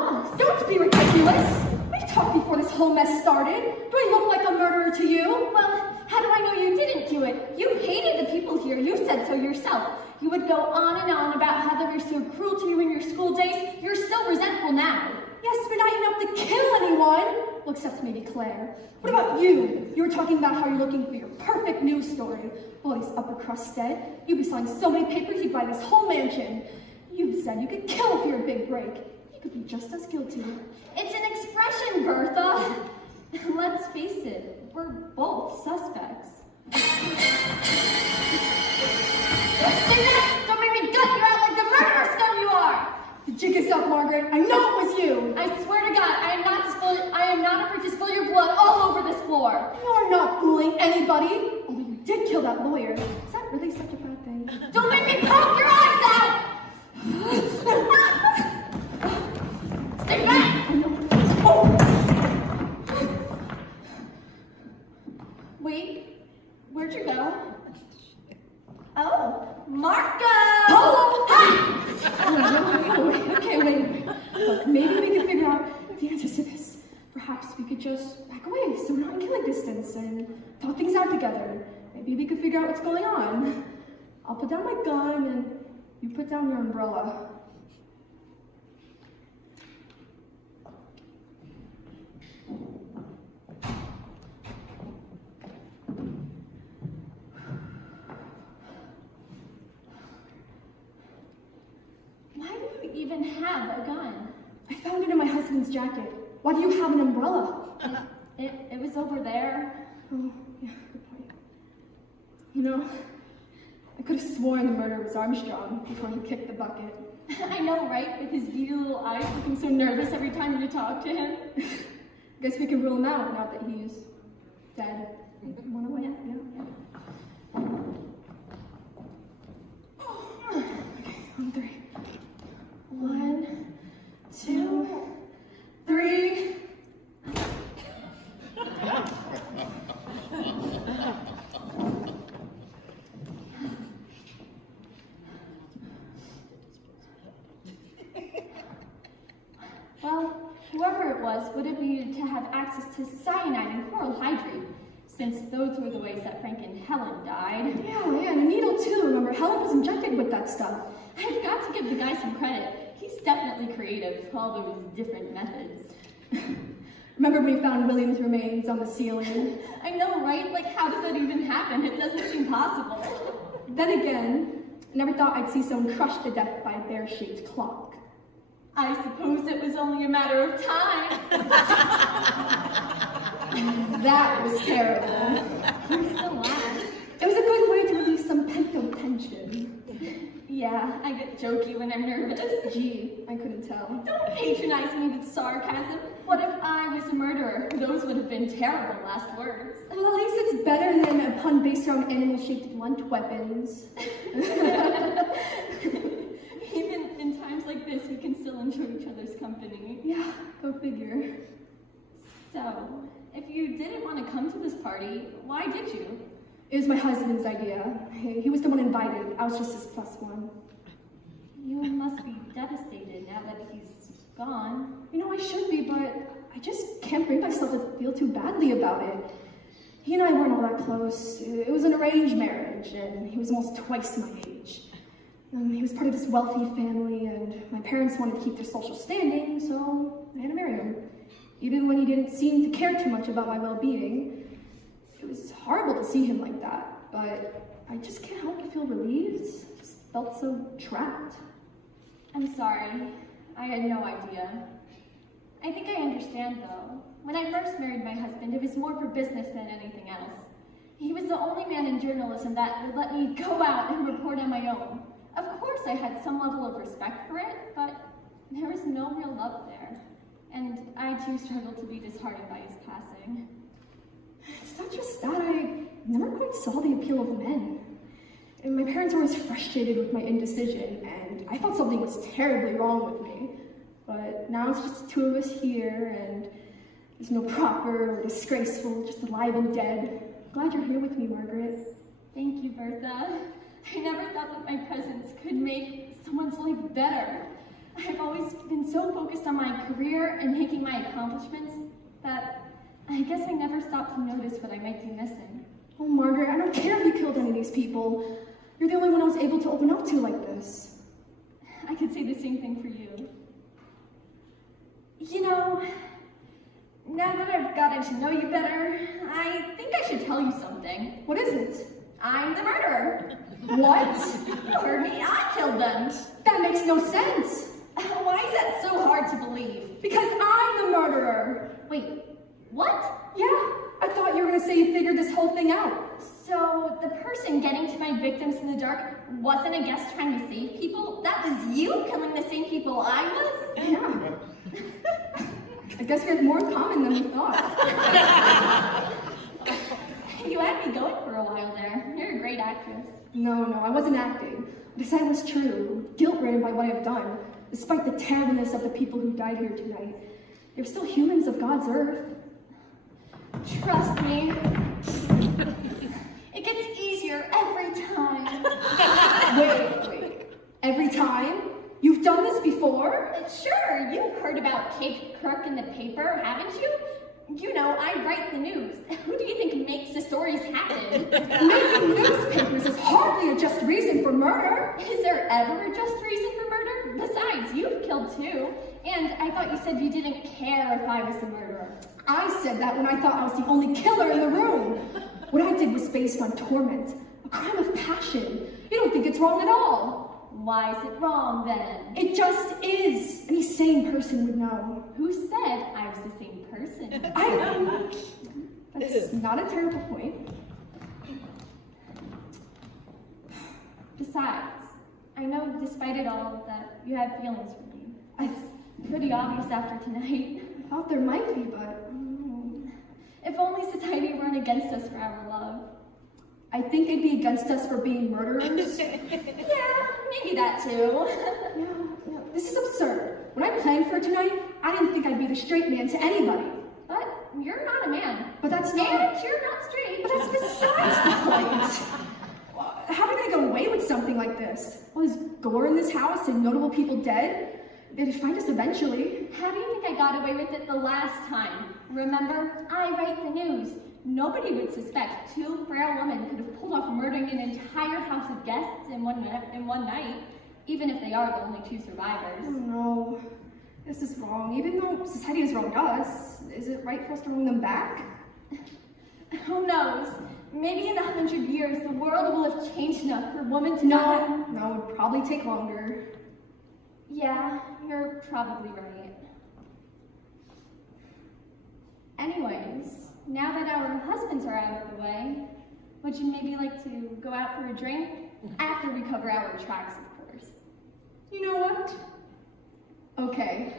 must. Don't be ridiculous. We talked before this whole mess started. Do I look like a murderer to you? Well, how do I know you didn't do it? You hated the people here. You said so yourself. You would go on and on about how they were so cruel to you in your school days. You're still resentful now. Yes, but not enough to kill anyone. Well, except maybe Claire. What about you? You were talking about how you're looking for your perfect news story. All these upper crust dead. You'd be selling so many papers you'd buy this whole mansion. You said you could kill for your big break. You could be just as guilty. It's an expression, Bertha. Let's face it, we're both suspects. Stay back! Don't make me gut you out like the murderer scum you are! The jig is up, Margaret. I know it was you. I swear to God, I am not afraid to spill your blood all over this floor. You're not fooling anybody. Although you did kill that lawyer. Is that really such a bad thing? Don't make me poke your eyes out! Stay back! Oh. Wait, where'd you go? Oh, Marco! Oh! Ha! Okay, wait. Look, maybe we can figure out the answers to this. Perhaps we could just back away so we're not in killing distance and talk things out together. Maybe we could figure out what's going on. I'll put down my gun and you put down your umbrella. Why do you even have a gun? I found it in my husband's jacket. Why do you have an umbrella? It was over there. Oh, yeah, good point. You know, I could have sworn the murderer was Armstrong before he kicked the bucket. I know, right? With his beady little eyes looking so nervous every time you talk to him. Guess we can rule him out now that he's dead. One away, yeah. Okay, on three. 1, 2, 3. Well, whoever it was would have needed to have access to cyanide and chloral hydrate, since those were the ways that Frank and Helen died. Yeah, and a needle too. Remember, Helen was injected with that stuff. I've got to give the guy some credit. He's definitely creative with all those different methods. Remember when we found William's remains on the ceiling? I know, right? Like, how does that even happen? It doesn't seem possible. Then again, I never thought I'd see someone crushed to death by a bear-shaped clock. I suppose it was only a matter of time. That was terrible. You still laugh. It was a good way to release some pent-up tension. Yeah, I get jokey when I'm nervous. Gee, I couldn't tell. Don't patronize me with sarcasm. What if I was a murderer? Those would have been terrible last words. Well, at least it's better than a pun based around animal-shaped blunt weapons. Even in times like this, we can still enjoy each other's company. Yeah, go figure. So, if you didn't want to come to this party, why did you? It was my husband's idea. He was the one invited. I was just his plus one. You must be devastated now that he's gone. You know, I should be, but I just can't bring myself to feel too badly about it. He and I weren't all that close. It was an arranged marriage, and he was almost twice my age. He was part of this wealthy family, and my parents wanted to keep their social standing, so I had to marry him. Even when he didn't seem to care too much about my well-being. It was horrible to see him like that, but I just can't help but feel relieved. I just felt so trapped. I'm sorry. I had no idea. I think I understand, though. When I first married my husband, it was more for business than anything else. He was the only man in journalism that would let me go out and report on my own. Of course, I had some level of respect for it, but there was no real love there. And I, too, struggled to be disheartened by his passing. It's not just that, I never quite saw the appeal of men. And my parents were always frustrated with my indecision, and I thought something was terribly wrong with me. But now it's just the two of us here, and there's no proper or disgraceful, just alive and dead. Glad you're here with me, Margaret. Thank you, Bertha. I never thought that my presence could make someone's life better. I've always been so focused on my career and making my accomplishments that I guess I never stopped to notice what I might be missing. Oh, Margaret, I don't care if you killed any of these people. You're the only one I was able to open up to like this. I could say the same thing for you. You know, now that I've gotten to know you better, I think I should tell you something. What is it? I'm the murderer. What? You heard me, I killed them. That makes no sense. Why is that so hard to believe? Because I'm the murderer. Wait, what? Yeah, I thought you were gonna say you figured this whole thing out. So the person getting to my victims in the dark wasn't a guest trying to save people? That was you killing the same people I was? Yeah. I guess we have more in common than we thought. You had me going for a while there. You're a great actress. No, I wasn't acting. What I said was true. Guilt-ridden by what I've done. Despite the terribleness of the people who died here tonight, they're still humans of God's earth. Trust me. It gets easier every time. Wait. Every time? You've done this before? Sure, you've heard about Cape Kirk in the paper, haven't you? You know, I write the news. Who do you think makes the stories happen? Making newspapers is hardly a just reason for murder. Is there ever a just reason for murder? Besides, you've killed too. And I thought you said you didn't care if I was the murderer. I said that when I thought I was the only killer in the room. What I did was based on torment, a crime of passion. You don't think it's wrong at all. Why is it wrong then? It just is. Any sane person would know. Who said I was the same person? That's not a terrible point. Besides, I know despite it all that you have feelings for me. It's pretty obvious after tonight. I thought there might be, but... If only society weren't against us for our love. I think it'd be against us for being murderers. Yeah, maybe that too. Yeah. This is absurd. When I planned for tonight, I didn't think I'd be the straight man to anybody. But you're not a man. But that's not... And you're not straight. But that's besides the point. How did I get away with something like this? All this gore in this house and notable people dead? They'd find us eventually. How do you think I got away with it the last time? Remember, I write the news. Nobody would suspect two frail women could have pulled off murdering an entire house of guests in one night, even if they are the only two survivors. Oh no, this is wrong. Even though society has wronged us, is it right for us to wrong them back? Who knows? Maybe in 100 years, the world will have changed enough for women to No, it would probably take longer. Yeah, you're probably right. Anyways, now that our husbands are out of the way, would you maybe like to go out for a drink? After we cover our tracks, of course. You know what? Okay.